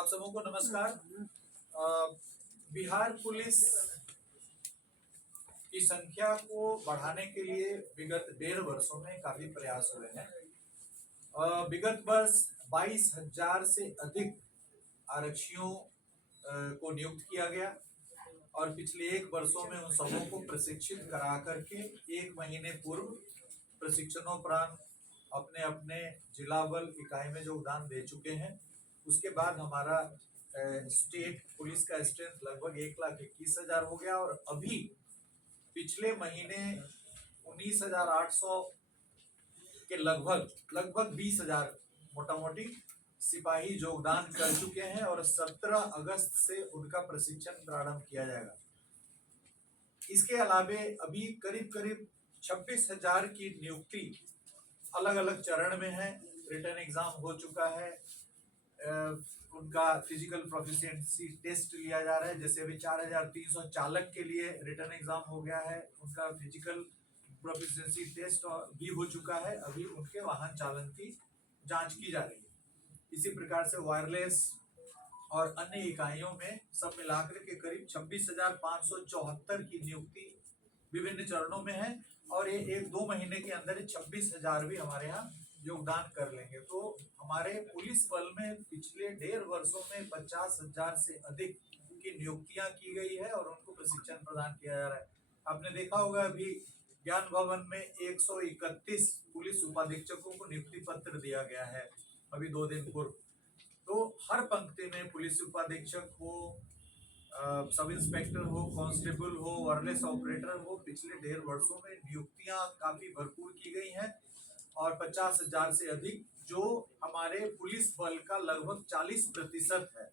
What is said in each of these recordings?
आप सबों को नमस्कार। बिहार पुलिस की संख्या को बढ़ाने के लिए विगत 1.5 वर्षों में काफी प्रयास हुए हैं। विगत वर्ष 22,000 से अधिक आरक्षियों को नियुक्त किया गया और पिछले 1 वर्षों में उन सबों को प्रशिक्षित करा करके 1 महीने पूर्व प्रशिक्षणोपरांत अपने अपने जिला बल इकाई में योगदान दे चुके हैं। उसके बाद हमारा स्टेट पुलिस का स्ट्रेंथ लगभग 1,21,000 हो गया और अभी पिछले महीने 19,800 के लगभग 20,000 मोटा मोटी सिपाही योगदान कर चुके हैं और 17 अगस्त से उनका प्रशिक्षण प्रारंभ किया जाएगा। इसके अलावे अभी करीब 26,000 की नियुक्ति अलग अलग चरण में है। रिटर्न एग्जाम हो चुका है, उनका फिजिकल प्रोफिशिएंसी टेस्ट लिया जा रहा है। जैसे अभी 4,300 चालक के लिए रिटर्न एग्जाम हो गया है, उनका फिजिकल प्रोफिशिएंसी टेस्ट भी हो चुका है। अभी उनके वाहन चालन की जांच की जा रही है। इसी प्रकार से वायरलेस और अन्य इकाइयों में सब मिलाकर के करीब 26,574 की नियुक्ति विभिन्न चरणों में है और ये 1-2 महीने के अंदर 26,000 भी हमारे यहाँ योगदान कर लेंगे। तो हमारे पुलिस बल में पिछले 1.5 वर्षों में 50,000 से अधिक की नियुक्तियां की गई है और उनको प्रशिक्षण प्रदान किया जा रहा है। आपने देखा होगा अभी ज्ञान भवन में 131 पुलिस उपाधीक्षकों को नियुक्ति पत्र दिया गया है अभी 2 दिन पूर्व। तो हर पंक्ति में पुलिस उपाधीक्षक हो, सब इंस्पेक्टर हो, कांस्टेबल हो, वायरलेस ऑपरेटर हो, पिछले 1.5 वर्षों में नियुक्तियां काफी भरपूर की गई हैं और 50,000 से अधिक, जो हमारे पुलिस बल का लगभग 40% है।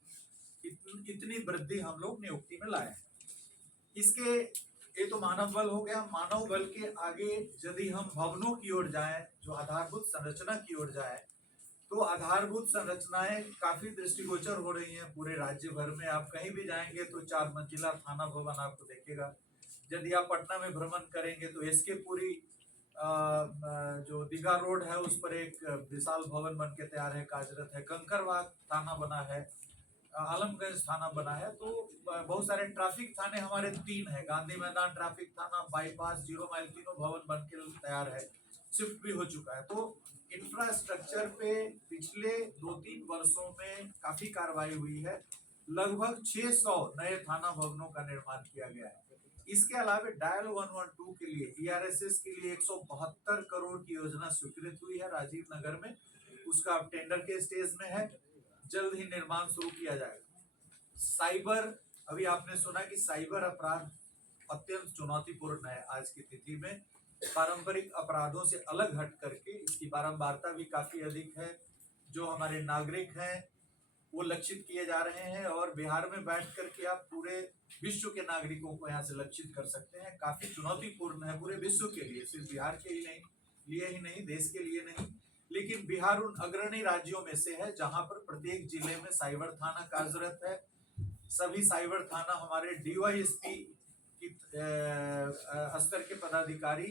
इतनी वृद्धि हम लोग नियुक्ति में लाए हैं। इसके ये तो मानव बल हो गया। मानव बल के आगे यदि हम भवनों की ओर जाएं, जो आधारभूत संरचना की ओर जाएं, तो आधारभूत संरचनाएं काफी दृष्टिगोचर हो रही हैं पूरे राज्य भर में। आप कहीं भी जाएंगे तो 4 मंजिला थाना भवन आपको देखेगा। यदि आप पटना में भ्रमण करेंगे तो एसके पुरी जो दीघा रोड है उस पर एक विशाल भवन बन के तैयार है, कार्यरत है। कंकरबाग थाना बना है, आलमगंज थाना बना है। तो बहुत सारे ट्रैफिक थाने हमारे 3 है, गांधी मैदान ट्रैफिक थाना, बाईपास, 0 माइल, तीनों भवन बन के तैयार है, शिफ्ट भी हो चुका है। तो इंफ्रास्ट्रक्चर पे पिछले 2-3 वर्षों में काफी कार्रवाई हुई है। लगभग 600 नए थाना भवनों का निर्माण किया गया है। इसके अलावा डायल 112 के लिए ERSS के लिए 172 करोड़ की योजना स्वीकृत हुई है राजीव नगर में। उसका अब टेंडर के स्टेज में है, जल्द ही निर्माण शुरू किया जाएगा। साइबर, अभी आपने सुना कि साइबर अपराध अत्यंत चुनौतीपूर्ण है आज की तिथि में। पारंपरिक अपराधों से अलग हट करके इसकी बारंबारता भी काफी अधिक है। जो हमारे नागरिक हैं वो लक्षित किए जा रहे हैं और बिहार में बैठ करके आप पूरे विश्व के नागरिकों को यहाँ से लक्षित कर सकते हैं। काफी चुनौतीपूर्ण है पूरे विश्व के लिए, सिर्फ बिहार के लिए ही नहीं, देश के लिए नहीं। लेकिन बिहार उन अग्रणी राज्यों में से है जहां पर प्रत्येक जिले में साइबर थाना कार्यरत है। सभी साइबर थाना हमारे DYSP की स्तर के पदाधिकारी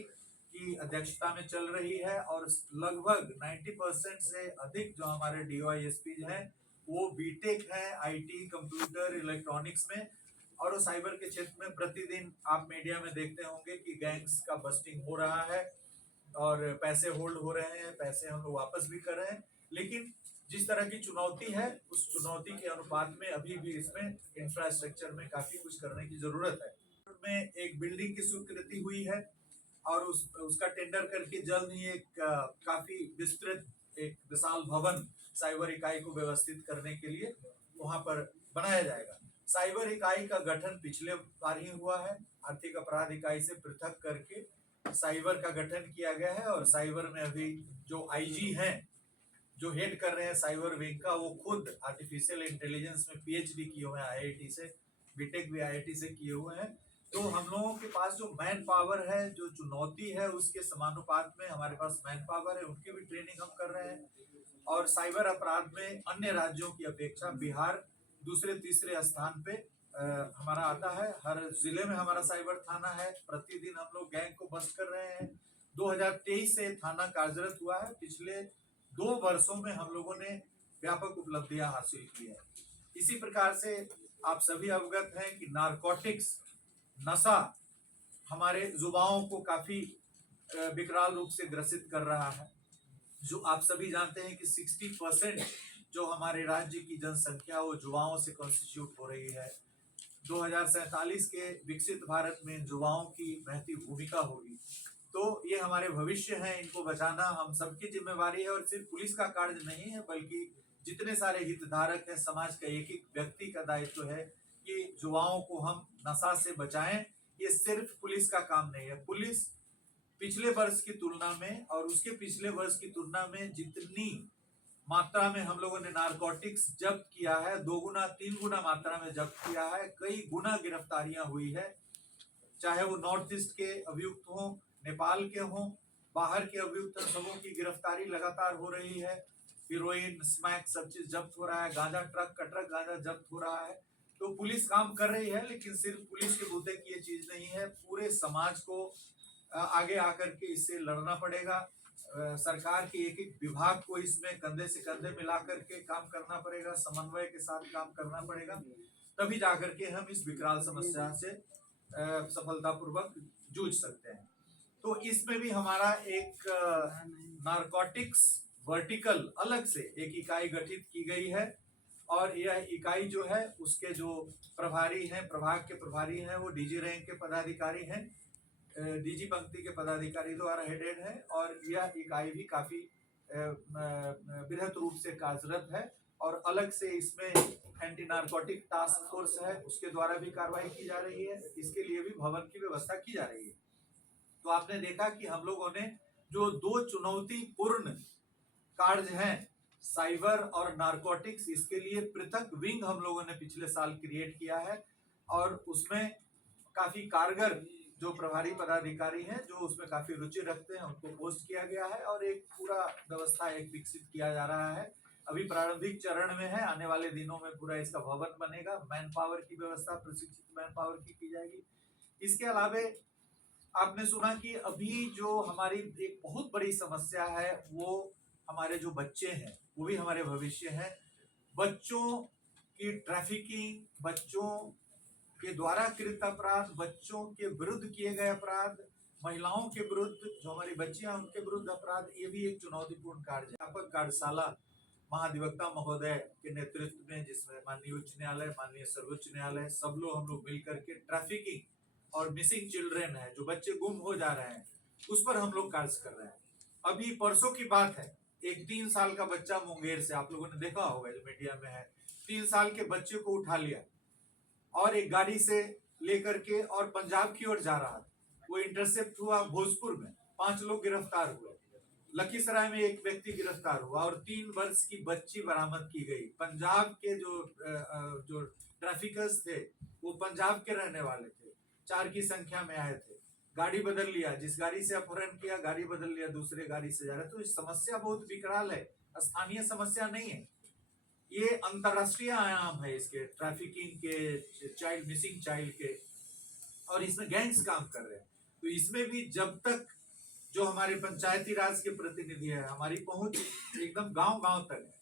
की अध्यक्षता में चल रही है और लगभग 90% से अधिक जो हमारे DYSP हैं वो बीटेक है, IT, कंप्यूटर, इलेक्ट्रॉनिक्स में। और वो साइबर के क्षेत्र में प्रतिदिन आप मीडिया में देखते होंगे कि गैंग्स का बस्टिंग हो रहा है और पैसे होल्ड हो रहे हैं, पैसे हम लोग वापस भी कर रहे हैं। लेकिन जिस तरह की चुनौती है उस चुनौती के अनुपात में अभी भी इसमें इंफ्रास्ट्रक्चर में काफी कुछ करने की जरूरत है। में एक बिल्डिंग की स्वीकृति हुई है और उसका टेंडर करके जल्द ही एक काफी विस्तृत एक विशाल भवन साइबर इकाई को व्यवस्थित करने के लिए वहां पर बनाया जाएगा। साइबर इकाई का गठन पिछले बार ही हुआ है, आर्थिक अपराध इकाई से पृथक करके साइबर का गठन किया गया है। और साइबर में अभी जो IG हैं, जो हेड कर रहे हैं साइबर विंग का, वो खुद आर्टिफिशियल इंटेलिजेंस में PhD किए हुए हैं IIT से, बीटेक भी IIT से किए हुए हैं। तो हम लोगों के पास जो मैन पावर है, जो चुनौती है, उसके समानुपात में हमारे पास मैन पावर है, उनकी भी ट्रेनिंग हम कर रहे हैं। और साइबर अपराध में अन्य राज्यों की अपेक्षा बिहार दूसरे-तीसरे स्थान पे हमारा आता है। हर जिले में हमारा साइबर थाना है। प्रतिदिन हम लोग गैंग को बस्ट कर रहे हैं। 2023 से थाना कार्यरत हुआ है। पिछले 2 वर्षों में हम लोगों ने व्यापक उपलब्धियां हासिल की है। इसी प्रकार से आप सभी अवगत हैं कि नारकोटिक्स, नशा हमारे युवाओं को काफी विकराल रूप से ग्रसित कर रहा है। जो आप सभी जानते हैं कि 60% जो हमारे राज्य की जनसंख्या वो युवाओं से कॉन्स्टिट्यूट हो रही है। 2047 के विकसित भारत में युवाओं की महती भूमिका होगी। तो ये हमारे भविष्य है, इनको बचाना हम सबकी जिम्मेवारी है और सिर्फ पुलिस का कार्य नहीं है, बल्कि जितने सारे हितधारक हैं, समाज का एक एक व्यक्ति का दायित्व है कि युवाओं को हम नशा से बचाएं। ये सिर्फ पुलिस का काम नहीं है। पुलिस पिछले वर्ष की तुलना में और उसके पिछले वर्ष की तुलना में जितनी मात्रा में हम लोगों ने नारकोटिक्स जब्त किया है, 2 गुना 3 गुना मात्रा में जब्त किया है। कई गुना गिरफ्तारियां हुई है, चाहे वो नॉर्थ ईस्ट के अभियुक्त हों, नेपाल के हों, बाहर के अभियुक्त सबों की गिरफ्तारी लगातार हो रही है। हीरोइन, स्मैक सब चीज जब्त हो रहा है, गांजा ट्रक का ट्रक गांजा जब्त हो रहा है। तो पुलिस काम कर रही है, लेकिन सिर्फ पुलिस के बूते की ये चीज नहीं है। पूरे समाज को आगे आकर के इससे लड़ना पड़ेगा। सरकार के एक एक विभाग को इसमें कंधे से कंधे मिला करके काम करना पड़ेगा, समन्वय के साथ काम करना पड़ेगा, तभी जाकर के हम इस विकराल समस्या से सफलतापूर्वक जूझ सकते हैं। तो इसमें भी हमारा एक नारकोटिक्स वर्टिकल अलग से एक इकाई गठित की गई है और यह इकाई जो है उसके जो प्रभारी हैं, प्रभाग के प्रभारी हैं, वो डीजी रैंक के पदाधिकारी हैं, डीजी पंक्ति के पदाधिकारी द्वारा हेडेड है। और यह इकाई भी काफी बृहत रूप से कार्यरत है और अलग से इसमें एंटी नारकोटिक टास्क फोर्स है, उसके द्वारा भी कार्रवाई की जा रही है। इसके लिए भी भवन की व्यवस्था की जा रही है। तो आपने देखा कि हम लोगों ने जो 2 चुनौतीपूर्ण कार्य हैं, साइबर और नारकोटिक्स, इसके लिए पृथक विंग हम लोगों ने पिछले साल क्रिएट किया है और उसमें काफी कारगर जो प्रभारी पदाधिकारी हैं, जो उसमें काफी रुचि रखते हैं, उनको पोस्ट किया गया है और एक पूरा व्यवस्था एक विकसित किया जा रहा है। अभी प्रारंभिक चरण में है, आने वाले दिनों में पूरा इसका भवन बनेगा। मैन पावर की व्यवस्था प्रशिक्षित मैन पावर की जाएगी। इसके अलावे आपने सुना कि अभी जो हमारी एक बहुत बड़ी समस्या है वो हमारे जो बच्चे हैं, वो भी हमारे भविष्य हैं। बच्चों की ट्रैफिकिंग, बच्चों के द्वारा कृत अपराध, बच्चों के विरुद्ध किए गए अपराध, महिलाओं के विरुद्ध जो हमारी बच्चियां उनके विरुद्ध अपराध, ये भी एक चुनौतीपूर्ण कार्य है। व्यापक कार्यशाला महाधिवक्ता महोदय के नेतृत्व में, जिसमें माननीय उच्च न्यायालय, माननीय सर्वोच्च न्यायालय, सब लोग हम लोग मिल करके ट्रैफिकिंग और मिसिंग चिल्ड्रेन है, जो बच्चे गुम हो जा रहे हैं, उस पर हम लोग कार्य कर रहे हैं। अभी परसों की बात है, एक 3 साल का बच्चा मुंगेर से, आप लोगों ने देखा होगा जो मीडिया में है, 3 साल के बच्चे को उठा लिया और एक गाड़ी से लेकर के और पंजाब की ओर जा रहा था। वो इंटरसेप्ट हुआ भोजपुर में, 5 लोग गिरफ्तार हुए। लखीसराय में एक व्यक्ति गिरफ्तार हुआ और 3 वर्ष की बच्ची बरामद की गई। पंजाब के जो ट्रैफिकर्स थे वो पंजाब के रहने वाले थे, 4 की संख्या में आए थे। गाड़ी बदल लिया, जिस गाड़ी से अपहरण किया गाड़ी बदल लिया, दूसरे गाड़ी से जा रहे। तो इस समस्या बहुत विकराल है, स्थानीय समस्या नहीं है, ये अंतरराष्ट्रीय आयाम है इसके, ट्रैफिकिंग के, चाइल्ड मिसिंग चाइल्ड के, और इसमें गैंग्स काम कर रहे हैं। तो इसमें भी जब तक जो हमारे पंचायती राज के प्रतिनिधि है, हमारी पहुंच एकदम गांव-गांव तक है।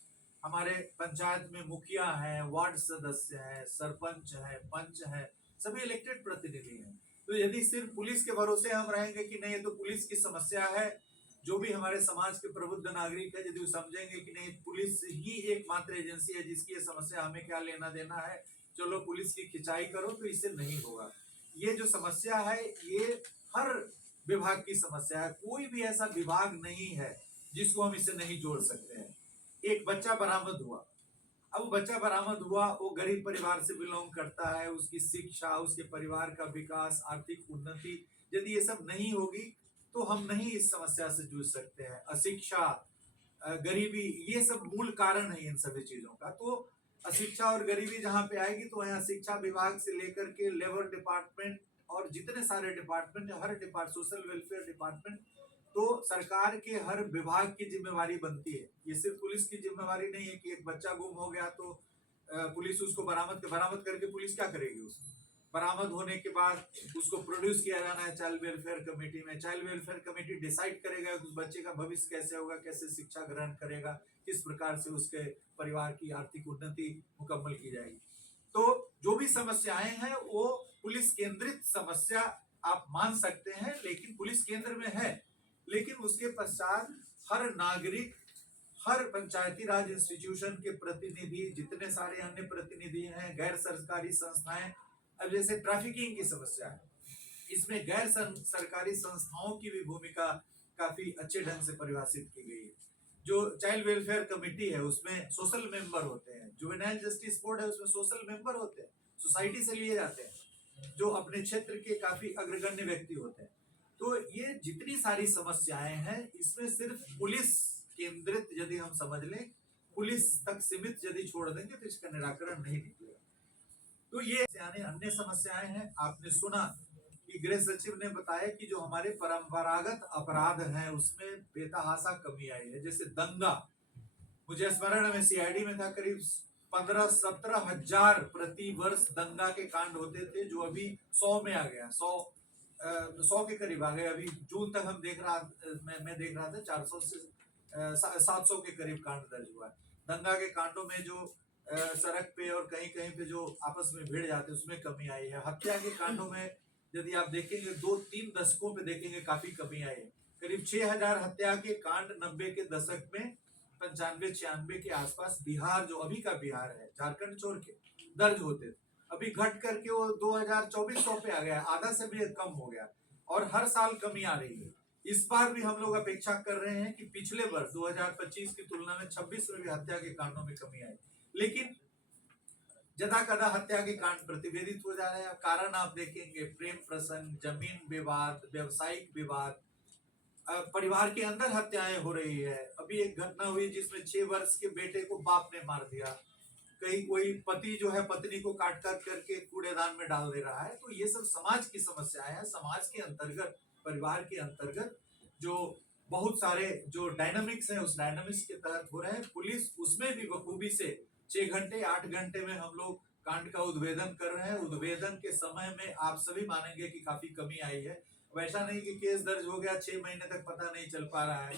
हमारे पंचायत में मुखिया है, वार्ड सदस्य है, सरपंच है, पंच है, सभी इलेक्टेड प्रतिनिधि हैं। तो यदि सिर्फ पुलिस के भरोसे हम रहेंगे कि नहीं, तो पुलिस की समस्या है, जो भी हमारे समाज के प्रबुद्ध नागरिक है, यदि वो समझेंगे कि नहीं पुलिस ही एकमात्र एजेंसी है जिसकी ये समस्या, हमें क्या लेना देना है, चलो पुलिस की खिंचाई करो, तो इससे नहीं होगा। ये जो समस्या है ये हर विभाग की समस्या है, कोई भी ऐसा विभाग नहीं है जिसको हम इससे नहीं जोड़ सकते हैं। एक बच्चा बरामद हुआ, अब बच्चा बरामद हुआ, वो गरीब परिवार से बिलोंग करता है, उसकी शिक्षा, उसके परिवार का विकास, आर्थिक उन्नति, यदि ये सब नहीं होगी तो हम नहीं इस समस्या से जूझ सकते हैं। अशिक्षा, गरीबी, ये सब मूल कारण है इन सभी चीजों का। तो अशिक्षा और गरीबी जहाँ पे आएगी तो यहाँ शिक्षा विभाग से लेकर के लेबर डिपार्टमेंट और जितने सारे डिपार्टमेंट, हर डिपार्टमेंट, सोशल वेलफेयर डिपार्टमेंट, तो सरकार के हर विभाग की जिम्मेवारी बनती है। ये सिर्फ पुलिस की जिम्मेवारी नहीं है कि एक बच्चा गुम हो गया तो पुलिस उसको बरामद करके पुलिस क्या करेगी, उसको बरामद होने के बाद उसको प्रोड्यूस किया जाना है चाइल्ड वेलफेयर कमेटी में। चाइल्ड वेलफेयर कमेटी डिसाइड करेगा कि उस बच्चे का भविष्य कैसे होगा, कैसे शिक्षा ग्रहण करेगा, किस प्रकार से उसके परिवार की आर्थिक उन्नति मुकम्मल की जाएगी। तो जो भी समस्याएं हैं वो पुलिस केंद्रित समस्या आप मान सकते हैं, लेकिन पुलिस केंद्र में है, लेकिन उसके पश्चात हर नागरिक, हर पंचायती राज इंस्टीट्यूशन के प्रतिनिधि, जितने सारे अन्य प्रतिनिधि हैं, गैर सरकारी संस्थाएं, अब जैसे ट्रैफिकिंग की समस्या है, इसमें गैर सरकारी संस्थाओं की भी भूमिका काफी अच्छे ढंग से परिभाषित की गई है। जो चाइल्ड वेलफेयर कमेटी है उसमें सोशल मेंबर होते हैं, जुवेनाइल जस्टिस बोर्ड है उसमें सोशल मेंबर होते हैं, सोसाइटी से लिए जाते हैं, जो अपने क्षेत्र के काफी अग्रगण्य व्यक्ति होते हैं। तो ये जितनी सारी समस्याएं हैं इसमें सिर्फ पुलिस केंद्रित यदि हम समझ लें, पुलिस तक सीमित यदि छोड़ देंगे तो इसका निराकरण नहीं निकलेगा। तो ये अन्य समस्याएं हैं। आपने सुना कि गृह सचिव ने बताया कि जो हमारे परंपरागत अपराध हैं उसमें बेतहाशा कमी आई है। जैसे दंगा, मुझे स्मरण में सीआईडी में था, करीब 15-17 हजार प्रति वर्ष दंगा के कांड होते थे, जो अभी 100 में आ गया, 100 के करीब आ गए। अभी जून तक हम मैं देख रहा था 400 से 700 के करीब कांड दर्ज हुआ है। दंगा के कांडों में जो सड़क पे और कहीं कहीं पे जो आपस में भिड़ जाते हैं उसमें कमी आई है। हत्या के कांडों में यदि आप देखेंगे 2-3 दशकों पे देखेंगे काफी कमी आई है। करीब 6000 हत्या के कांड 90 के दशक में 95-96 के आसपास बिहार, जो अभी का बिहार है, झारखंड छोड़ के दर्ज होते थे। अभी घट करके वो 2024 पे आ गया, आधा से भी कम हो गया और हर साल कमी आ रही है। इस बार भी हम लोग अपेक्षा कर रहे हैं कि पिछले वर्ष 2025 की तुलना में 26 में भी हत्या के कांडों में कमी आई, लेकिन जदा कदा हत्या के कांड प्रतिवेदित हो जा रहे हैं। कारण आप देखेंगे प्रेम प्रसंग, जमीन विवाद, व्यवसायिक विवाद, परिवार के अंदर हत्याएं हो रही है। अभी एक घटना हुई जिसमें 6 वर्ष के बेटे को बाप ने मार दिया। कहीं कोई पति जो है पत्नी को काट काट करके कूड़ेदान में डाल दे रहा है। तो ये सब समाज की समस्याएं हैं। समाज के अंतर्गत, परिवार के अंतर्गत जो बहुत सारे जो डायनामिक्स हैं उस डायनामिक्स के तहत हो रहे हैं। पुलिस उसमें भी बखूबी से 6 घंटे 8 घंटे में हम लोग कांड का उद्भेदन कर रहे हैं। उद्भेदन के समय में आप सभी मानेंगे कि काफी कमी आई है। वैसा नहीं कि केस दर्ज हो गया 6 महीने तक पता नहीं चल पा रहा है।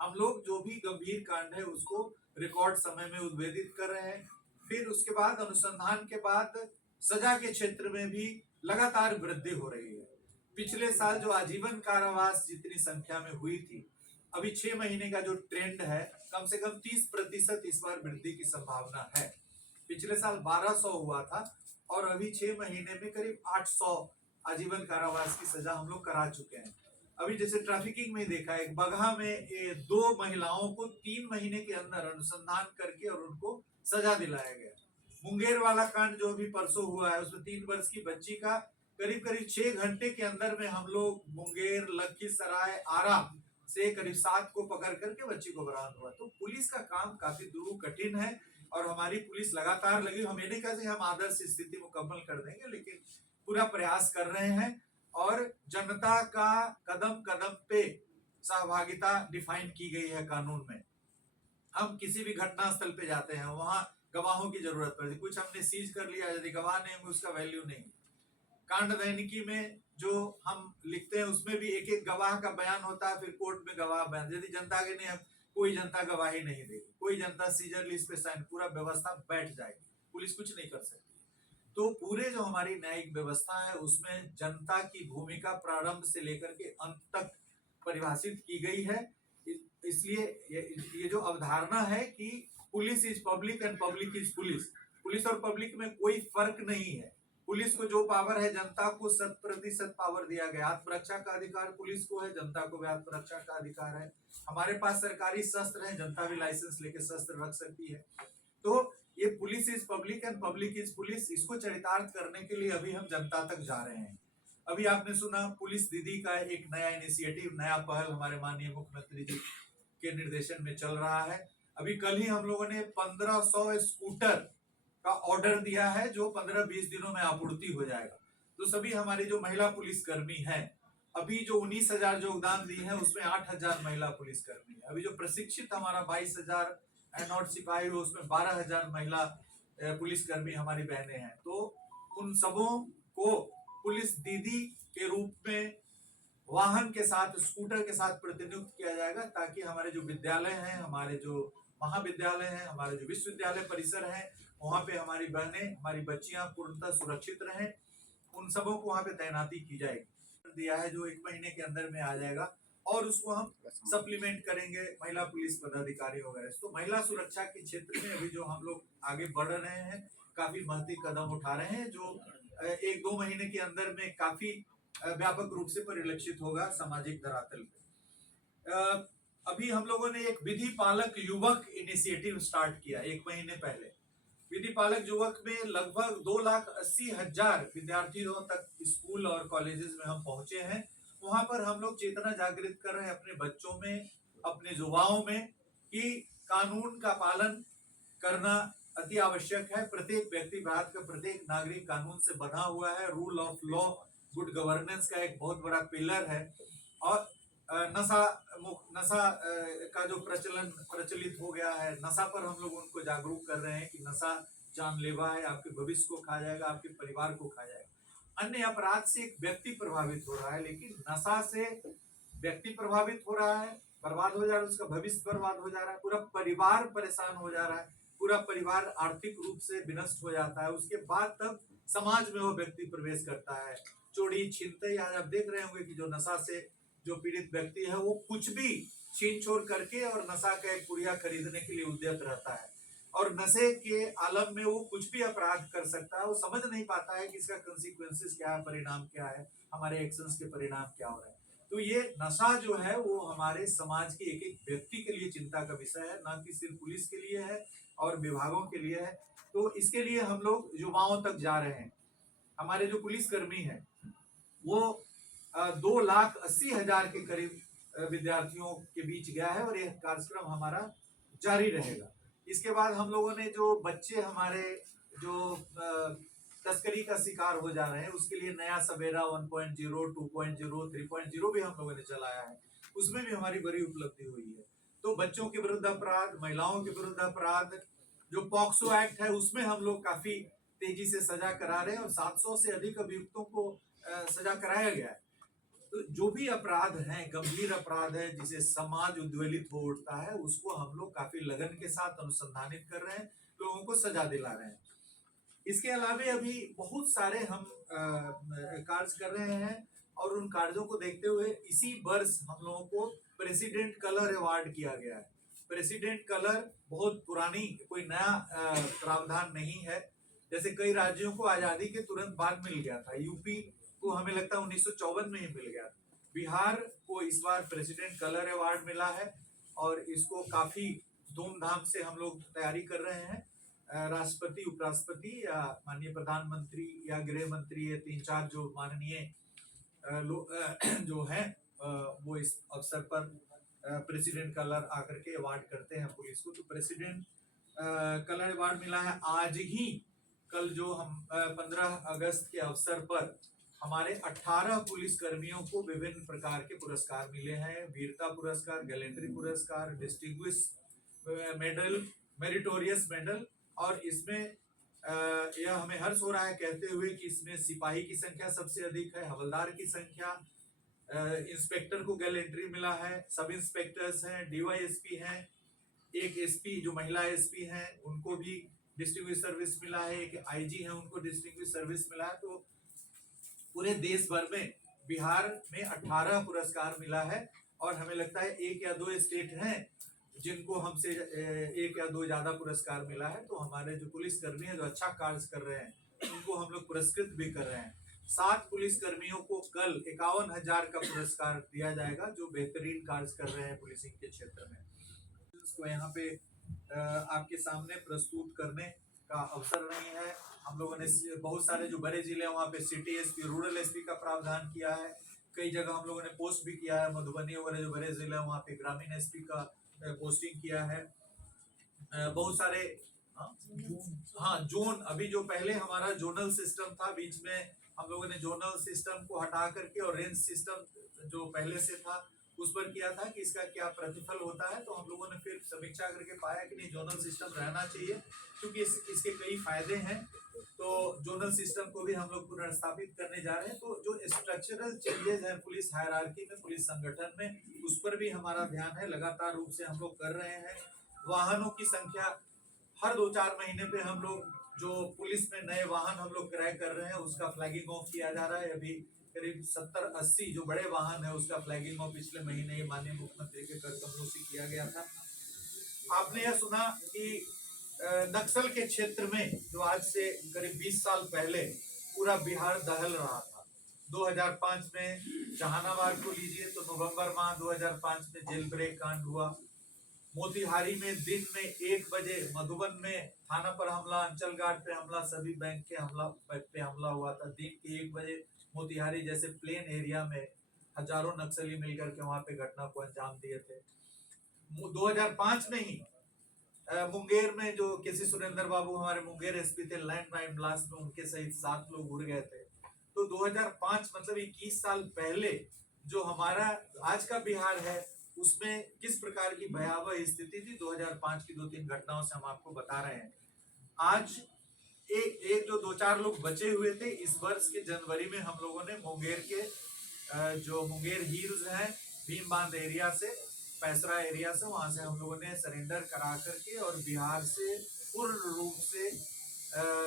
हम लोग जो भी गंभीर कांड है उसको रिकॉर्ड समय में उद्भेदित कर रहे हैं। फिर उसके बाद अनुसंधान के बाद सजा के क्षेत्र में भी लगातार वृद्धि हो रही है। पिछले साल जो आजीवन कारावास जितनी संख्या में हुई थी, अभी 6 महीने का जो ट्रेंड है, कम से कम 30% इस बार वृद्धि की संभावना है। पिछले साल 1200 हुआ था और अभी 6 महीने में करीब 800 आजीवन कारावास की सजा हम लोग करा चुके हैं। अभी जैसे ट्रैफिकिंग में देखा, एक बगहा में 2 महिलाओं को 3 महीने के अंदर अनुसंधान करके और उनको सजा दिलाया गया। मुंगेर वाला कांड जो अभी परसों हुआ है उसमें 3 वर्ष की बच्ची का करीब 6 घंटे के अंदर में हम लोग मुंगेर, लखीसराय, आरा से करीब 7 को पकड़ करके बच्ची को बरामद हुआ। तो पुलिस का काम काफी दुरूह कठिन है और हमारी पुलिस लगातार लगी। हम ये नहीं कहते हम आदर्श स्थिति मुकम्मल कर देंगे, लेकिन पूरा प्रयास कर रहे हैं और जनता का कदम कदम पे सहभागिता डिफाइन की गई है कानून में। हम किसी भी घटना स्थल पे जाते हैं वहां गवाहों की जरूरत पड़ती है। कुछ हमने सीज कर लिया, यदि गवाह नहीं होंगे उसका वैल्यू नहीं। कांड दैनिकी में जो हम लिखते हैं उसमें भी एक एक गवाह का बयान होता है, फिर कोर्ट में गवाह बयान। यदि जनता के नहीं, कोई जनता गवाही नहीं देगी, कोई जनता सीजर लिस्ट पे साइन, पूरा व्यवस्था बैठ जाएगी, पुलिस कुछ नहीं कर सकती। तो पूरे जो हमारी न्यायिक व्यवस्था है उसमें जनता की भूमिका प्रारंभ से लेकर के अंत तक परिभाषित की गई है। इसलिए ये जो अवधारणा है कि police is public and public is police, police और पब्लिक में कोई फर्क नहीं है। पुलिस को जो पावर है, जनता को 100% पावर दिया गया। आत्मरक्षा का अधिकार पुलिस को है, जनता को भी आत्मरक्षा का अधिकार है। हमारे पास सरकारी शस्त्र है, जनता भी लाइसेंस लेके शस्त्र रख सकती है। तो ये police is public and public is police, इसको चरितार्थ करने के लिए अभी हम जनता तक जा रहे हैं। अभी आपने सुना पुलिस दीदी का एक नया इनिशिएटिव, नया पहल हमारे माननीय मुख्यमंत्री जी के निर्देशन में चल रहा है। अभी कल ही हम लोगों ने 1500 स्कूटर का ऑर्डर दिया है जो 15-20 दिनों में आपूर्ति हो जाएगा। तो सभी हमारी जो महिला पुलिसकर्मी हैं, अभी जो 19,000 योगदान दी है उसमें 8,000 महिला पुलिसकर्मी है। अभी जो प्रशिक्षित हमारा 22,000 एनॉट सिपाही है उसमें 12,000 महिला पुलिसकर्मी हमारी बहनें हैं। तो उन सबों को पुलिस दीदी के रूप में वाहन के साथ, स्कूटर के साथ प्रतिनियुक्त किया जाएगा, ताकि हमारे जो विद्यालय हैं, हमारे जो महाविद्यालय हैं, हमारे जो विश्वविद्यालय परिसर हैं, वहाँ पे हमारी बहनें, हमारी बच्चियां पूर्णतः सुरक्षित रहें। उन सबों को वहाँ पे तैनाती की जाएगी। दिया है जो 1 महीने के अंदर में आ जाएगा, और उसको हम सप्लीमेंट करेंगे महिला पुलिस पदाधिकारी वगैरह। तो महिला सुरक्षा के क्षेत्र में अभी जो हम लोग आगे बढ़ रहे हैं, काफी महत्वपूर्ण कदम उठा रहे हैं, जो 1-2 महीने के अंदर में काफी व्यापक रूप से परिलक्षित होगा सामाजिक धरातल पे। अभी हम लोगों ने एक विधि पालक युवक इनिशिएटिव स्टार्ट किया 1 महीने पहले। विधि पालक युवक में लगभग 2,80,000 विद्यार्थियों तक स्कूल और कॉलेजेस में हम पहुंचे हैं। वहां पर हम लोग चेतना जागृत कर रहे हैं अपने बच्चों में, अपने युवाओं में, कि कानून का पालन करना अति आवश्यक है। प्रत्येक व्यक्ति, भारत का प्रत्येक नागरिक कानून से बंधा हुआ है। Rule of law, good governance का एक बहुत बड़ा पिलर है। और नशा का जो प्रचलित हो गया है, नशा पर हम लोग उनको जागरूक कर रहे हैं कि नशा जानलेवा है, आपके भविष्य को खा जाएगा, आपके परिवार को खा जाएगा। अन्य अपराध से एक व्यक्ति प्रभावित हो रहा है, लेकिन नशा से व्यक्ति प्रभावित हो रहा है, बर्बाद हो जा रहा है, उसका भविष्य बर्बाद हो जा रहा है, पूरा परिवार परेशान हो जा रहा है, पूरा परिवार आर्थिक रूप से विनष्ट हो जाता है। उसके बाद तब समाज में वो व्यक्ति प्रवेश करता है। चोरी छीनते, आज आप देख रहे होंगे कि जो नशा से जो पीड़ित व्यक्ति है, वो कुछ भी छीन छोड़ करके और नशा का एक पुड़िया खरीदने के लिए उद्यत रहता है, और नशे के आलम में वो कुछ भी अपराध कर सकता है। वो समझ नहीं पाता है कि इसका कंसिक्वेंसेस क्या है, परिणाम क्या है, हमारे एक्शंस के परिणाम क्या हो रहे हैं। तो ये नशा जो है वो हमारे समाज के एक एक व्यक्ति के लिए चिंता का विषय है, ना कि सिर्फ पुलिस के लिए है और विभागों के लिए है। तो इसके लिए हम लोग युवाओं तक जा रहे हैं। हमारे जो पुलिसकर्मी हैं वो 2,80,000 के करीब विद्यार्थियों के बीच गया है, और यह कार्यक्रम हमारा जारी रहेगा। इसके बाद हम लोगों ने जो बच्चे हमारे जो तस्करी का शिकार हो जा रहे हैं, उसके लिए नया सवेरा 1.0, 2.0, 3.0 भी हम लोगों ने चलाया है। उसमें भी हमारी बड़ी उपलब्धि हुई है। तो बच्चों के विरुद्ध अपराध, महिलाओं के विरुद्ध अपराध, जो पॉक्सो एक्ट है, उसमें हम लोग काफी तेजी से सजा करा रहे हैं, और 700 से अधिक अभियुक्तों को सजा कराया गया है। तो जो भी अपराध हैं, गंभीर अपराध है जिसे समाज उद्वेलित हो उठता है, उसको हम लोग काफी लगन के साथ अनुसंधानित कर रहे हैं, लोगों को सजा दिला रहे हैं। इसके अलावा अभी बहुत सारे हम कार्य कर रहे हैं, और उन कार्यों को देखते हुए इसी वर्ष हम लोगों को प्रेसिडेंट कलर अवार्ड किया गया है। प्रेसिडेंट कलर बहुत पुरानी, कोई नया प्रावधान नहीं है। जैसे कई राज्यों को आजादी के तुरंत बाद मिल गया था, यूपी को हमें लगता है 1954 में ही मिल गया। बिहार को इस बार प्रेसिडेंट कलर अवार्ड मिला है, और इसको काफी धूमधाम से हम लोग तैयारी कर रहे हैं। राष्ट्रपति, उपराष्ट्रपति या माननीय प्रधानमंत्री या गृह मंत्री, ये 3-4 जो माननीय जो हैं वो इस अवसर पर प्रेसिडेंट कलर आकर के अवार्ड करते हैं पुलिस को। तो प्रेसिडेंट कलर अवार्ड मिला है आज ही। कल जो हम 15 अगस्त के अवसर पर हमारे 18 पुलिस कर्मियों को विभिन्न प्रकार के पुरस्कार मिले हैं। वीरता पुरस्कार, गैलेंट्री पुरस्कार, डिस्टिंग्विश मेडल, मेरिटोरियस मेडल। और इसमें यह हमें हर्ष हो रहा है कहते हुए कि इसमें सिपाही की संख्या सबसे अधिक है, हवलदार की संख्या, इंस्पेक्टर को गैलेंट्री मिला है, सब इंस्पेक्टर्स हैं, डीवाईएसपी हैं, एक एसपी जो महिला एसपी हैं उनको भी डिस्टिंग्विश सर्विस मिला है, एक आईजी है उनको डिस्टिंग्विश सर्विस मिला है। तो पूरे देश भर में बिहार में 18 पुरस्कार मिला है, और हमें लगता है 1 या 2 स्टेट हैं जिनको हमसे 1 या 2 ज्यादा पुरस्कार मिला है। तो हमारे जो पुलिसकर्मी हैं जो अच्छा कार्य कर रहे हैं उनको हम लोग पुरस्कृत भी कर रहे हैं। 7 पुलिसकर्मियों को कल 51,000 का पुरस्कार दिया जाएगा जो बेहतरीन कार्य कर रहे हैं पुलिसिंग के क्षेत्र में। इसको यहाँ पे आपके सामने प्रस्तुत करने का अवसर नहीं है। हम लोगों ने बहुत सारे जो बड़े जिले हैं वहाँ पे सिटी एसपी, रूरल एसपी का प्रावधान किया है। कई जगह हम लोगों ने पोस्ट भी किया है, मधुबनी वगैरह जो बड़े जिले हैं वहाँ पे ग्रामीण एसपी का पोस्टिंग किया है। बहुत सारे हाँ जोन, अभी जो पहले हमारा जोनल सिस्टम था, बीच में हम लोगों ने जोनल सिस्टम को हटा करके और रेंज सिस्टम जो पहले से था उस पर किया था कि इसका क्या प्रतिफल होता है। तो हम लोगों ने फिर समीक्षा करके पाया कि नहीं, जोनल सिस्टम रहना चाहिए क्योंकि इसके कई फायदे हैं। तो तो जोनल सिस्टम को भी हम लोग पुनर्स्थापित करने जा रहे हैं। तो जो स्ट्रक्चरल चेंजेस हैं पुलिस हायरार्की में, पुलिस संगठन में, उस पर भी हमारा ध्यान है, लगातार रूप से हम लोग कर रहे हैं। वाहनों की संख्या हर 2-4 महीने पे हम लोग जो पुलिस में नए वाहन हम लोग क्रय कर रहे हैं उसका फ्लैगिंग ऑफ किया जा रहा है। अभी करीब 70-80 जो बड़े वाहन है उसका फ्लैगिंग ऑफ पिछले महीने ही माननीय मुख्यमंत्री के कर कमलों से किया गया था। आपने यह सुना कि नक्सल के क्षेत्र में जो आज से करीब 20 साल पहले पूरा बिहार दहल रहा था। 2005 में जहानाबाद को लीजिए तो नवंबर माह 2005 में जेल ब्रेक कांड हुआ। मोतिहारी में दिन में 1 बजे मधुबन में थाना पर हमला, अंचल गार्ड पे हमला, सभी बैंक के पे हमला हुआ था। दिन के 1 बजे मोतिहारी जैसे प्लेन एरिया में हजारों नक्सली मिलकर के वहां पे घटना को अंजाम दिए थे। 2005 में ही मुंगेर में जो केसी सुरेंद्र बाबू हमारे मुंगेर एसपी थे, लैंड माइन ब्लास्ट में उनके सहित 7 लोग उड़ गए थे। तो 2005 मतलब 21 साल पहले जो हमारा आज का बिहार है उसमें किस प्रकार की भयावह स्थिति थी, 2005 की 2-3 घटनाओं से हम आपको बता रहे हैं। आज एक जो 2-4 लोग बचे हुए थे, इस वर्ष के जनवरी में हम लोगों ने मुंगेर के जो मुंगेर हील्स हैं, भीम बांध एरिया से, पैसरा एरिया से, वहां से हम लोगों ने सरेंडर करा करके और बिहार से पूर्ण रूप से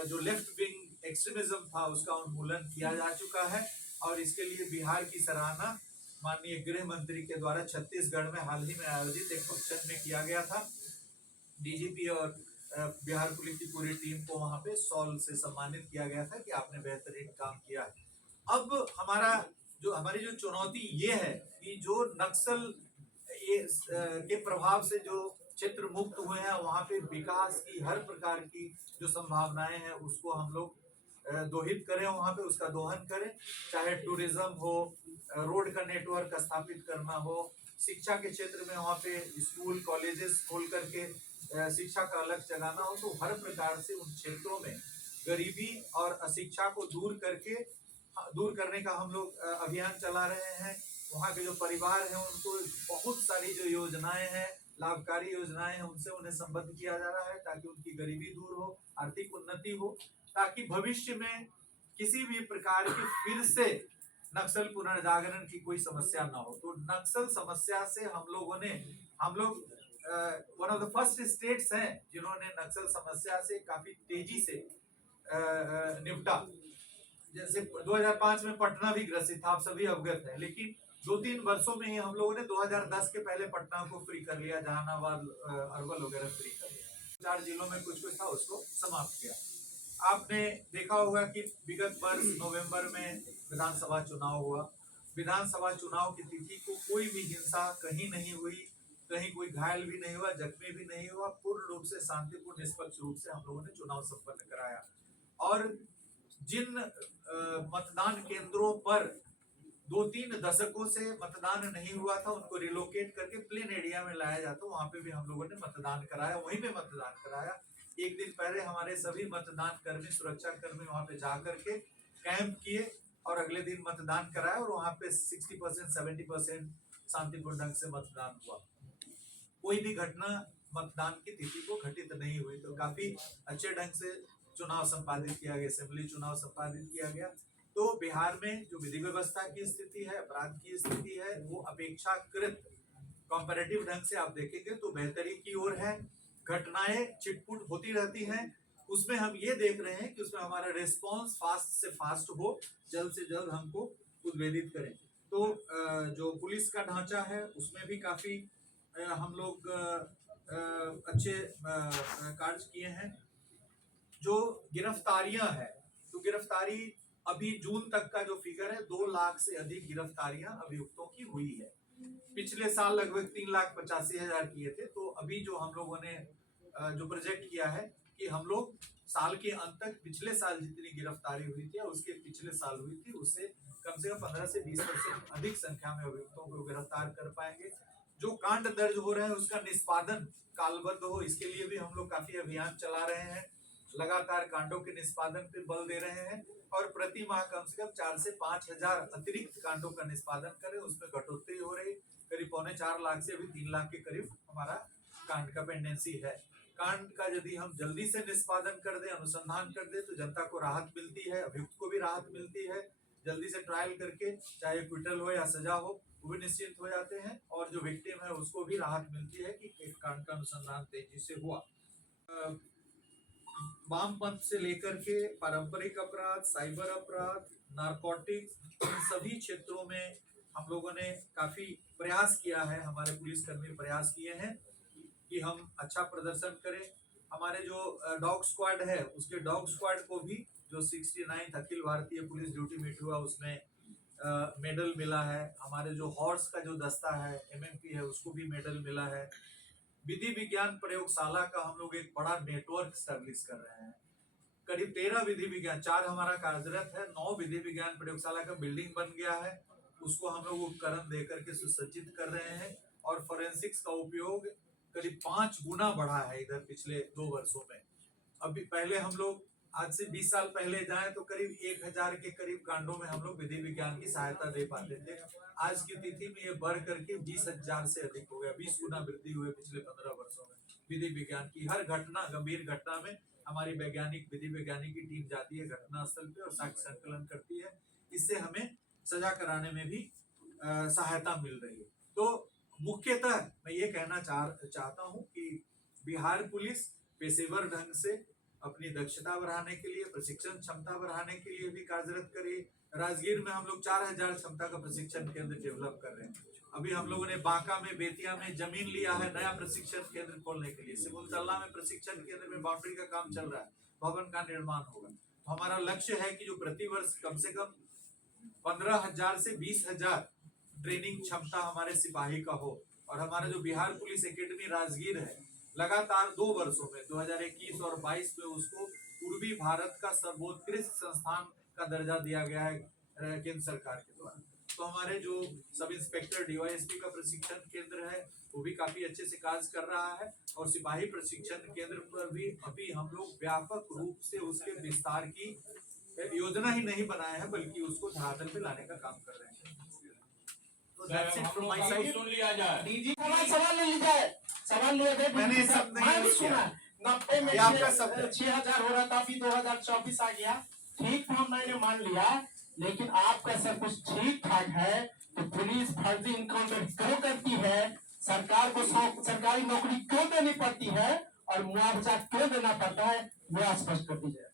जो लेफ्ट विंग एक्सट्रीमिज्म था उसका उन्मूलन किया जा चुका है। और इसके लिए बिहार की सराहना माननीय गृह मंत्री के द्वारा छत्तीसगढ़ में हाल ही में आयोजित एक फंक्शन में किया गया था। डीजीपी और बिहार पुलिस की पूरी टीम को वहां पे शॉल से सम्मानित किया गया था कि आपने बेहतरीन काम किया है। अब हमारी जो चुनौती ये है कि जो नक्सल के प्रभाव से जो क्षेत्र मुक्त हुए हैं वहां पे विकास की हर प्रकार की जो संभावनाएं हैं उसको हम लोग दोहित करें, वहां पे उसका दोहन करें, चाहे टूरिज्म हो, रोड का नेटवर्क स्थापित करना हो, शिक्षा के क्षेत्र में वहां पे स्कूल कॉलेजेस खोल करके शिक्षा का अलग जगाना हो। तो हर प्रकार से उन क्षेत्रों में गरीबी और अशिक्षा को दूर करने का हम लोग अभियान चला रहे हैं। वहाँ के जो परिवार हैं उनको बहुत सारी जो योजनाएं हैं, लाभकारी योजनाएं हैं, उनसे उन्हें संबद्ध किया जा रहा है ताकि उनकी गरीबी दूर हो, आर्थिक उन्नति हो, ताकि भविष्य में किसी भी प्रकार की फिर से नक्सल पुनर्जागरण की कोई समस्या ना हो। तो नक्सल समस्या से हम लोग one of the first states हैं जिन्होंने नक्सल समस्या से काफी तेजी से निपटा। जैसे 2005 में पटना भी ग्रसित था, आप सभी अवगत हैं, लेकिन 2-3 वर्षों में ही हम लोगों ने 2010 के पहले पटना को फ्री कर लिया, जहानाबाद अरवल वगैरह फ्री कर लिया, 4 जिलों में कुछ था उसको समाप्त किया। आपने देखा होगा कि विगत वर्ष नवंबर में विधानसभा चुनाव हुआ। विधानसभा चुनाव की तिथि को कोई भी हिंसा कहीं नहीं हुई, कहीं कोई घायल भी नहीं हुआ, जख्मी भी नहीं हुआ, पूर्ण रूप से शांतिपूर्ण निष्पक्ष रूप से हम लोगों ने चुनाव संपन्न कराया। और जिन मतदान केंद्रों पर 2-3 दशकों से मतदान नहीं हुआ था उनको रिलोकेट करके प्लेन एरिया में लाया जाता, वहां पे भी हम लोगों ने मतदान कराया, वहीं पे मतदान कराया। एक दिन पहले हमारे सभी मतदान कर्मी, सुरक्षा कर्मी वहां पे जा करके कैंप किए और अगले दिन मतदान कराया और वहां पे 60% 70% शांतिपूर्ण ढंग से मतदान हुआ। कोई भी घटना मतदान की तिथि को घटित नहीं हुई। तो काफी अच्छे ढंग से चुनाव संपादित किया गया, असेंबली चुनाव संपादित किया गया। तो बिहार में जो विधि व्यवस्था की स्थिति है, अपराध की स्थिति है, वो अपेक्षाकृत कंपैरेटिव ढंग से आप देखेंगे तो बेहतरी की ओर है। घटनाएं छिटपुट होती रहती हैं, उसमें हम ये देख रहे हैं कि उसमें हमारा रिस्पांस फास्ट से फास्ट हो, जल्द से जल्द हमको उद्वेलित करें। तो जो पुलिस का ढांचा है उसमें भी काफी हम लोग अच्छे कार्य किए हैं। जो गिरफ्तारियां हैं, तो गिरफ्तारी अभी जून तक का जो फिगर है 2 लाख से अधिक गिरफ्तारियां अभियुक्तों की हुई है। पिछले साल लगभग 3,85,000 किए थे। तो अभी जो हम लोगों ने जो प्रोजेक्ट किया है कि हम लोग साल के अंत तक पिछले साल जितनी गिरफ्तारी हुई थी उसके पिछले साल हुई थी उससे कम से कम 15 से 20% अधिक संख्या में अभियुक्तों को गिरफ्तार कर पाएंगे। जो कांड दर्ज हो रहे हैं उसका निष्पादन कालबद्ध हो, इसके लिए भी हम लोग काफी अभियान चला रहे हैं। लगातार कांडों के निष्पादन पे बल दे रहे हैं और प्रति माह कम से कम 4 से 5 हजार अतिरिक्त कांडों का निष्पादन करें, उसमें घटोत्तरी हो रही। करीब 4.25 लाख से अभी 3 लाख के करीब हमारा कांड का पेंडेंसी है। कांड का यदि हम जल्दी से निष्पादन कर दें, अनुसंधान कर दें, तो जनता को राहत मिलती है, अभियुक्त को भी राहत मिलती है। जल्दी से ट्रायल करके चाहे एक्विटल हो या सजा हो, वो भी निश्चिंत हो जाते हैं, और जो विक्टिम है उसको भी राहत मिलती है कि एक कांड का अनुसंधान तेजी से हुआ। वामपंथ से लेकर के पारंपरिक अपराध, साइबर अपराध, नारकोटिक्स, इन सभी क्षेत्रों में हम लोगों ने काफी प्रयास किया है, हमारे पुलिसकर्मी प्रयास किए हैं कि हम अच्छा प्रदर्शन करें। हमारे जो डॉग स्क्वाड है, उसके डॉग स्क्वाड को भी जो 69 Akhil Bharatiya police duty meet हुआ उसमें मेडल मिला है। हमारे जो हॉर्स का जो दस्ता है, MMP है, उसको भी मेडल मिला है। विधि विज्ञान प्रयोगशाला का हम लोग एक बड़ा नेटवर्क स्टैब्लिश कर रहे हैं। करीब 13 विधि विज्ञान, 4 हमारा कार्यरत है, 9 विधि विज्ञान प्रयोगशाला का बिल्डिंग बन गया है, उसको हम लोग उपकरण देकर के सुसज्जित कर रहे हैं। और फोरेंसिक्स का उपयोग करीब 5 गुना बढ़ा है इधर पिछले 2 वर्षों में। अभी पहले हम लोग आज से 20 साल पहले जाएं तो करीब 1000 के करीब कांडों में हम लोग विधि विज्ञान की सहायता दे पाते थे। आज की तिथि में ये बढ़ करके 20,000 से अधिक हो गया, 20 गुना वृद्धि हुई पिछले 15 वर्षों में। विधि विज्ञान की हर घटना, गंभीर घटना में हमारी विधि वैज्ञानिक की टीम जाती है घटना स्थल पे और साक्ष्य संकलन करती है। इससे हमें सजा कराने में भी सहायता मिल रही है। तो मुख्यतः मैं ये कहना चाहता हूँ कि बिहार पुलिस पेशेवर ढंग से अपनी दक्षता बढ़ाने के लिए, प्रशिक्षण क्षमता बढ़ाने के लिए भी कार्यरत करे। राजगीर में हम लोग 4000 क्षमता का प्रशिक्षण केंद्र डेवलप कर रहे हैं। अभी हम लोगों ने बांका में, बेतिया में जमीन लिया है नया प्रशिक्षण केंद्र खोलने के लिए। सिमुलतला में प्रशिक्षण केंद्र में बाउंड्री का काम चल रहा है, भवन का निर्माण होगा। तो हमारा लक्ष्य है कि जो प्रति वर्ष कम से कम 15,000 से 20,000 ट्रेनिंग क्षमता हमारे सिपाही का हो। और हमारा जो बिहार पुलिस एकेडमी राजगीर है, लगातार 2 वर्षों में 2021 और 22 में उसको पूर्वी भारत का सर्वोत्कृष्ट संस्थान का दर्जा दिया गया है केंद्र सरकार के द्वारा। तो हमारे जो सब इंस्पेक्टर DYSP का प्रशिक्षण केंद्र है वो भी काफी अच्छे से कार्य कर रहा है। और सिपाही प्रशिक्षण केंद्र पर भी अभी हम लोग व्यापक रूप से उसके विस्तार की योजना ही नहीं बनाए हैं, बल्कि उसको धरातल पे लाने का काम कर रहे हैं। तो that's it from my side. सुन लिया जाए। डीजी सवाल ले लीजिए, सवाल ले लीजिए। मैंने सब नहीं सुना। 90 में 6,000 हो रहा था, अभी 2024 आ गया। ठीक था, मैंने मान लिया, लेकिन आपका सब कुछ ठीक ठाक है तो पुलिस फर्जी इनकाउंटर क्यों करती है? सरकार को सरकारी नौकरी क्यों देनी पड़ती है और मुआवजा क्यों देना पड़ता है? वो स्पष्ट कर दीजिए।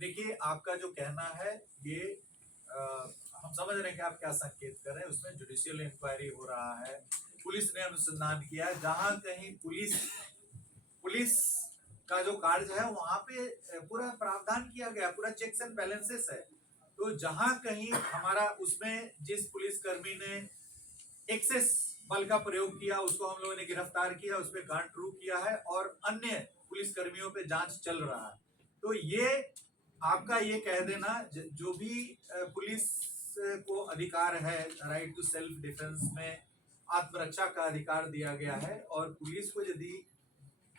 देखिए, आपका जो कहना है ये हम समझ रहे हैं कि आप क्या संकेत कर रहे हैं। उसमें जुडिशियल इंक्वायरी हो रहा है, पुलिस ने अनुसंधान किया है। जहां कहीं पुलिस का जो कार्य है वहां पे पूरा प्रावधान किया गया, पूरा चेक्स एंड बैलेंसेस है। तो जहां कहीं हमारा उसमें जिस पुलिसकर्मी ने एक्सेस बल का प्रयोग किया उसको हम लोगों ने गिरफ्तार किया, उस पर कांड ट्रू किया है और अन्य पुलिसकर्मियों पे जांच चल रहा है। तो ये आपका ये कह देना, जो भी पुलिस को अधिकार है राइट टू सेल्फ डिफेंस में आत्मरक्षा का अधिकार दिया गया है, और पुलिस को यदि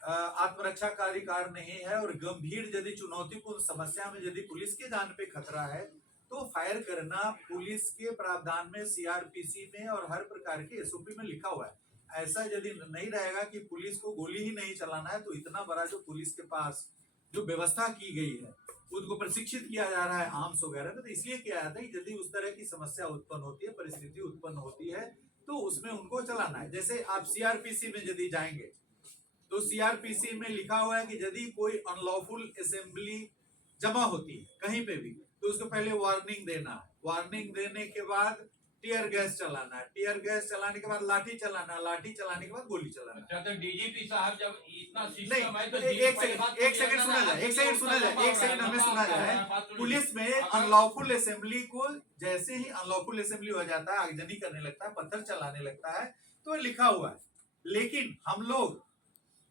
आत्मरक्षा का अधिकार नहीं है और गंभीर यदि चुनौतीपूर्ण समस्या में यदि पुलिस के जान पे खतरा है तो फायर करना पुलिस के प्रावधान में, CRPC में और हर प्रकार के SOP में लिखा हुआ है। ऐसा यदि नहीं रहेगा कि पुलिस को गोली ही नहीं चलाना है, तो इतना बड़ा जो पुलिस के पास जो व्यवस्था की गई है उनको प्रशिक्षित किया जा रहा है आर्म्स वगैरह में, तो इसलिए किया जाता है कि यदि उस तरह की समस्या उत्पन्न होती है, परिस्थिति उत्पन्न होती है, तो उसमें उनको चलाना है। जैसे आप CRPC में यदि जाएंगे तो CRPC में लिखा हुआ है कि यदि कोई अनलॉफुल असेंबली जमा होती है कहीं पे भी तो उसको पहले वार्निंग देना है, वार्निंग देने के बाद टीयर गैस चलाना है, टीयर गैस चलाने के बाद लाठी चलाना है, लाठी चलाने के बाद गोली चलाना है। अच्छा, तो DGP साहब जब इतना सिस्टम है तो एक सेकंड सुना जाए, हमें सुना जाए। पुलिस में अनलॉफुल असेंबली को जैसे ही अनलॉफुल असेंबली हो जाता है, आगजनी करने लगता है, पत्थर चलाने लगता है, तो लिखा हुआ है। लेकिन हम लोग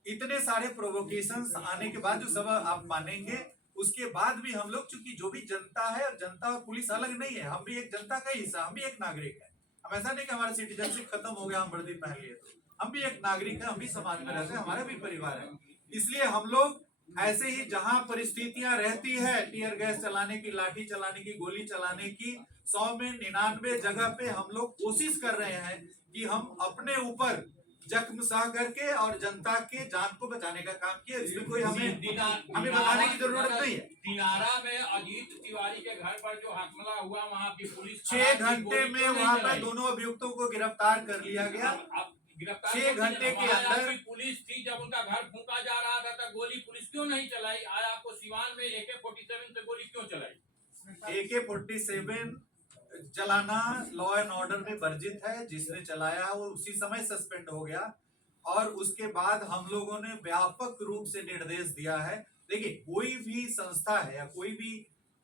इतने सारे प्रोवोकेशंस आने के बाद, जो सब आप मानेंगे, उसके बाद भी हम लोग, चूंकि जो भी जनता है और जनता और पुलिस अलग नहीं है, हम भी एक जनता का हिस्सा, हम भी एक नागरिक है। हम ऐसा नहीं कि हमारा सिटीजनशिप खत्म हो गया, हम वर्दी पहन लिए, तो हम भी एक नागरिक है, हम भी समाज में रहते हैं, हमारा भी परिवार है। इसलिए हम लोग ऐसे ही जहां परिस्थितियां रहती है टीयर गैस चलाने की, लाठी चलाने की, गोली चलाने की, 100 में 99 जगह पे हम लोग कोशिश कर रहे हैं कि हम अपने ऊपर जख्म सह करके और जनता के जान को बचाने का काम किया। इसमें कोई हमें दिनारा बताने की जरूरत नहीं है। दिनारा में अजीत तिवारी के घर पर जो हमला हुआ, वहाँ की पुलिस 6 घंटे में वहाँ पर दोनों अभियुक्तों को गिरफ्तार कर लिया गया। 6 घंटे के अंदर पुलिस थी, जब उनका घर फूंका जा रहा था तो गोली पुलिस क्यों नहीं चलाई? आज आपको सिवान में AK-47 से गोली क्यों चलाई? AK-47 चलाना लॉ एंड ऑर्डर में वर्जित है। जिसने चलाया वो उसी समय सस्पेंड हो गया और उसके बाद हम लोगों ने व्यापक रूप से निर्देश दिया है। देखिए, कोई भी संस्था है या कोई भी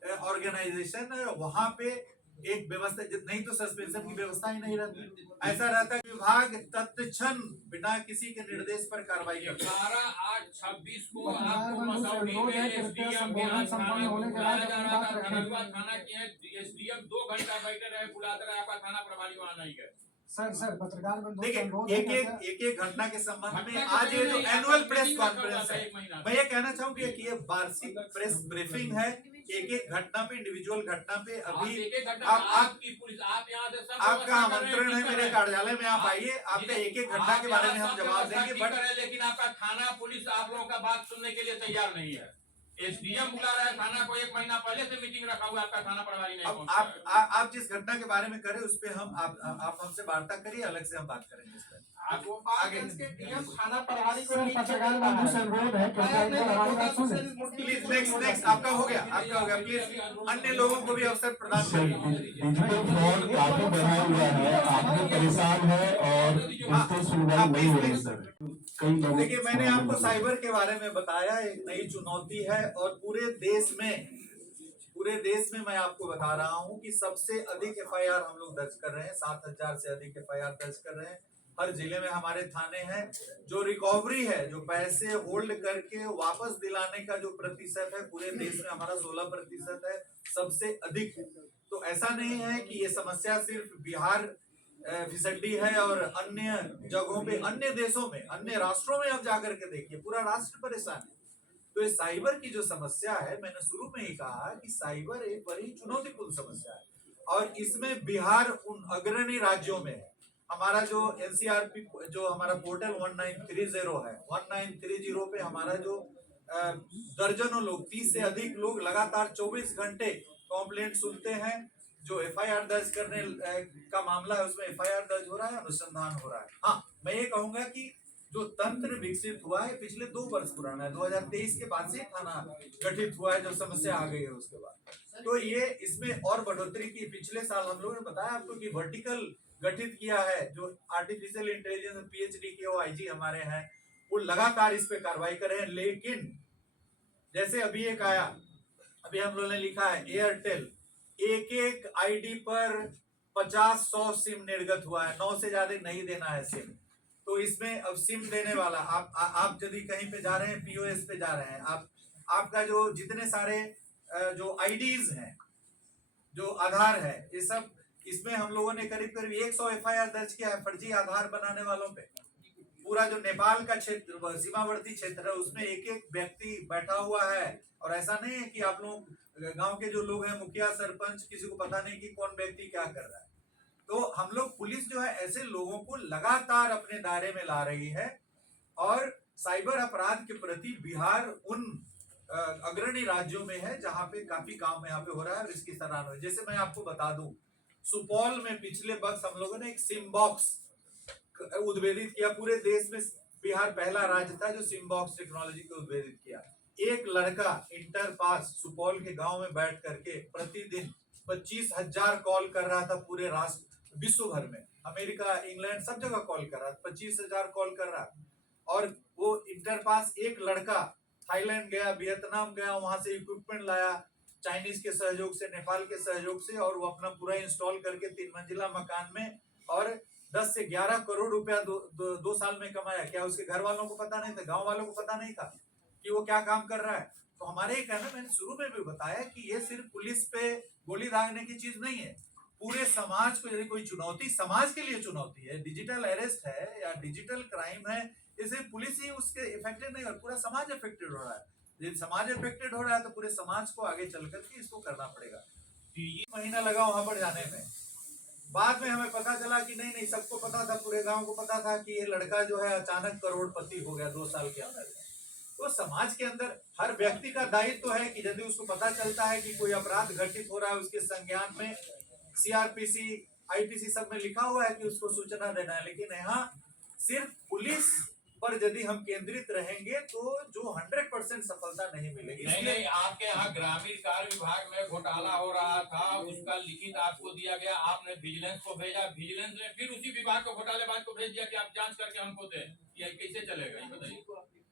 ऑर्गेनाइजेशन है, वहां पे एक व्यवस्था नहीं तो सस्पेंशन की व्यवस्था ही नहीं रहती। ऐसा रहता है विभाग तत्क्षण बिना किसी के निर्देश पर कार्रवाई करता है। 18/8/26 को आपको मसौढ़ी में SDM के यहाँ थाना बुलाया जा रहा था। धनलवा थाना के SDM 2 घंटा बैठे रहे, बुलाते रहे, आपका थाना प्रभारी वहाँ नहीं गए। सर पत्रकार बंधुओं देखिए, का अनुरोध है कि एक घटना के संबंध में आज ये जो एनुअल प्रेस कॉन्फ्रेंस है, मैं ये कहना चाहूंगी कि ये वार्षिक प्रेस ब्रीफिंग है। एक घटना पे, इंडिविजुअल घटना पे अभी आपकी पुलिस, आप यहाँ से सब आपका आमंत्रण है मेरे कार्यालय में, आप आइए। आपका एक घटना के बारे में हम जवाब देंगे। बट लेकिन आपका थाना पुलिस आप लोगों का बात सुनने के लिए तैयार नहीं है। SDM बुला रहा है थाना को, 1 महीना पहले से मीटिंग रखा हुआ, आपका थाना प्रभारी नहीं पहुंचा। आप जिस घटना के बारे में करें उस पे हम आप हमसे वार्ता करिए, अलग से हम बात करेंगे इस पर। आगे DM थाना प्रभारी को पत्रकार बंधु से अनुरोध है कि हमारी बात सुने। प्लीज नेक्स्ट आपका हो गया प्लीज अन्य लोगों को भी अवसर प्रदान करिए। डिजिटल फ्रॉड काफी बढ़ा हुआ है, आपको परेशान है और इसको सुनवाई नहीं हो रही सर। कई लोग देखिए, मैंने आपको साइबर के बारे में बताया, एक नई चुनौती है और पूरे देश में मैं आपको बता रहा हूं कि सबसे अधिक FIR हम लोग दर्ज कर रहे हैं। 7000 से अधिक FIR दर्ज कर रहे हैं। हर जिले में हमारे थाने हैं। जो रिकवरी है, जो पैसे होल्ड करके वापस दिलाने का जो प्रतिशत है, पूरे देश में हमारा 16% है, सबसे अधिक है। तो ऐसा नहीं है कि ये समस्या सिर्फ बिहार फिसड्डी है और अन्य जगहों पे, अन्य देशों में, अन्य राष्ट्रों में आप जाकर के देखिए, पूरा राष्ट्र परेशान है। तो ये साइबर की जो समस्या है, मैंने शुरू में ही कहा कि साइबर एक बड़ी चुनौतीपूर्ण समस्या है और इसमें बिहार उन अग्रणी राज्यों में है। हमारा जो NCRP जो हमारा पोर्टल 1930 है, 1930 पे हमारा जो दर्जनों लोग, 30 से अधिक लोग लगातार 24 घंटे कंप्लेंट सुनते हैं। जो FIR दर्ज करने का मामला है उसमें FIR दर्ज हो रहा है, अनुसंधान हो रहा है। हाँ, मैं ये कहूंगा कि जो तंत्र विकसित हुआ है पिछले 2 वर्ष पुराना है, 2023 के बाद से थाना गठित हुआ है, जो समस्या आ गई है उसके बाद। तो ये इसमें और बढ़ोतरी की, पिछले साल हम लोगों ने बताया आपको कि वर्टिकल गठित किया है, जो आर्टिफिशियल इंटेलिजेंस PhD के वो IG हमारे हैं, वो लगातार इस पे कार्रवाई कर रहे हैं। लेकिन जैसे अभी एक आया, अभी हम लोगों ने लिखा है एयरटेल, एक ID पर 50-100 सिम निर्गत हुआ है, 9 से ज्यादा नहीं देना है सिम। तो इसमें अब सिम देने वाला आप यदि कहीं पे जा रहे हैं, POS पे जा रहे हैं, आपका जो जितने सारे जो IDs हैं, जो आधार है, ये सब, इसमें हम लोगों ने करीब 100 FIR दर्ज किया है फर्जी आधार बनाने वालों पे। पूरा जो नेपाल का क्षेत्र, सीमावर्ती क्षेत्र है, उसमें एक व्यक्ति बैठा हुआ है और ऐसा नहीं है कि आप लोग गांव के जो लोग हैं, मुखिया सरपंच, किसी को पता नहीं कि कौन व्यक्ति क्या कर रहा है। तो हम लोग, पुलिस जो है ऐसे लोगों को लगातार अपने दायरे में ला रही है और साइबर अपराध के प्रति बिहार उन अग्रणी राज्यों में है जहां पे काफी काम यहाँ पे हो रहा है और इसकी सराहना है। जैसे मैं आपको बता दूं, सुपौल में पिछले वक्त हम लोगों ने एक सिम बॉक्स उद्भेदित किया। पूरे देश में बिहार पहला राज्य था जो सिम बॉक्स टेक्नोलॉजी को उद्भेदित किया। एक लड़का इंटर पास सुपौल के गांव में बैठ करके प्रतिदिन 25,000 कॉल कर रहा था, पूरे राष्ट्र विश्व भर में, अमेरिका, इंग्लैंड, सब जगह कॉल कर रहा था, 25,000 कॉल कर रहा। और वो इंटर पास एक लड़का थाईलैंड गया, वियतनाम गया, वहां से इक्विपमेंट लाया, चाइनीज के सहयोग से, नेपाल के सहयोग से, और वो अपना पूरा इंस्टॉल करके 3 मंजिला मकान में और 10 से 11 करोड़ रुपया 2 साल में कमाया। क्या उसके घर वालों को पता नहीं था, गांव वालों को पता नहीं था कि वो क्या काम कर रहा है? तो हमारे ये कहना, मैंने शुरू में भी बताया कि ये सिर्फ पुलिस पे गोली दागने की चीज नहीं है। पूरे समाज को यदि कोई चुनौती, समाज के लिए चुनौती है, डिजिटल अरेस्ट है या डिजिटल क्राइम है, इसे पुलिस ही उसके इफेक्टेड नहीं और पूरा समाज इफेक्टेड हो रहा है। यदि समाज इफेक्टेड हो रहा है तो पूरे समाज को आगे चल करके इसको करना पड़ेगा। 3 महीना लगा वहां पर जाने में, बाद में हमें पता चला कि नहीं नहीं, सबको पता था, पूरे गांव को पता था कि ये लड़का जो है अचानक करोड़पति हो गया 2 साल के अंदर। तो समाज के अंदर हर व्यक्ति का दायित्व है कि यदि उसको पता चलता है कि कोई अपराध घटित हो रहा है, उसके संज्ञान में सीआरपीसी आईपीसी सब में लिखा हुआ है कि उसको सूचना देना है। लेकिन यहाँ सिर्फ पुलिस पर यदि हम केंद्रित रहेंगे तो जो 100% सफलता नहीं मिलेगी। नहीं नहीं, आपके यहाँ ग्रामीण कार्य विभाग में घोटाला हो रहा था, उसका लिखित आपको दिया गया, आपने विजिलेंस को भेजा, विजिलेंस ने फिर उसी विभाग को घोटालेबाज को भेज दिया कि आप जांच करके हमको दें। ये कैसे चलेगा ये बताइए।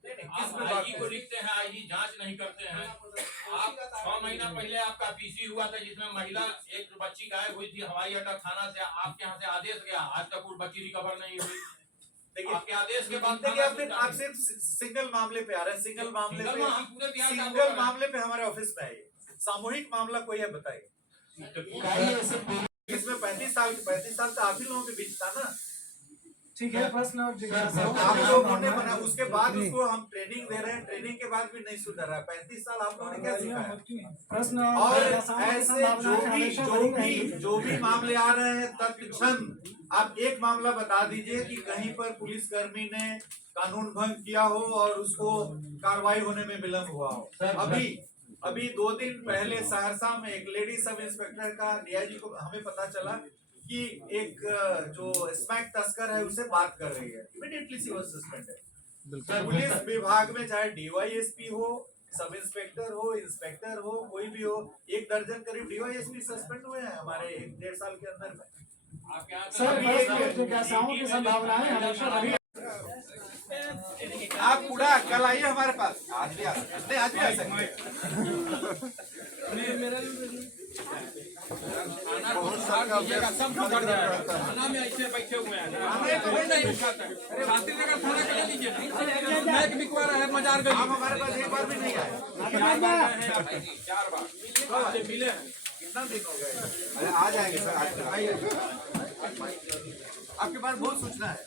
आप आईजी को लिखते हैं, आईजी जांच नहीं करते हैं। आप 6 महीना पहले आपका पीसी हुआ था जिसमें महिला एक बच्ची गायब हुई थी हवाई अड्डा थाना से, आपके यहाँ से आदेश गया, आज तक वो बच्ची रिकवर नहीं हुई। देखिए आपके आदेश के बाद देखिए आप सिर्फ सिंगल मामले पे आ रहे हैं, सिंगल मामले पे हमारे ऑफिस में आइए। सामूहिक मामला कोई है बताइए। इसमें 35 साल तो आप ही लोगों के बीच था ना। ठीक है, प्रश्न और आप लोगों ने बना, उसके बाद उसको हम ट्रेनिंग दे रहे हैं, ट्रेनिंग के बाद भी नहीं सुधर रहा है। 35 साल आप लोगों ने क्या सिखाया? प्रश्न और ऐसे जो भी मामले आ रहे हैं तत्क्षण आप एक मामला बता दीजिए कि कहीं पर पुलिसकर्मी ने कानून भंग किया हो और उसको कार्रवाई होने में विलम्ब हुआ हो। अभी 2 दिन पहले सहरसा में एक लेडी सब इंस्पेक्टर का डीआईजी को हमें पता चला कि एक जो स्मैक तस्कर है उससे बात कर रही है। Immediately she was suspended. Police विभाग में चाहे डीवाईएसपी हो, सब इंस्पेक्टर हो, इंस्पेक्टर हो, कोई भी हो, 1 दर्जन करीब डीवाईएसपी सस्पेंड हुए हैं हमारे 1.5 साल के अंदर में। सर जिज्ञासाओं की संभावनाएं हमेशा रही। आप पूरा कल आइए हमारे पास, आज भी आ सकते हैं, आज भी आ सकते हैं। थाना में ऐसे बैठे हुए हैं शास्त्री नगर थाना के ले लीजिए, मैच बिकवा रहा है मजार गली। आप हमारे पास एक बार भी नहीं आए। 4 बार मिले हैं। कितना दिन हो गए? अरे आ जाएंगे सर, आज आइए। आपके पास बहुत सूचना है।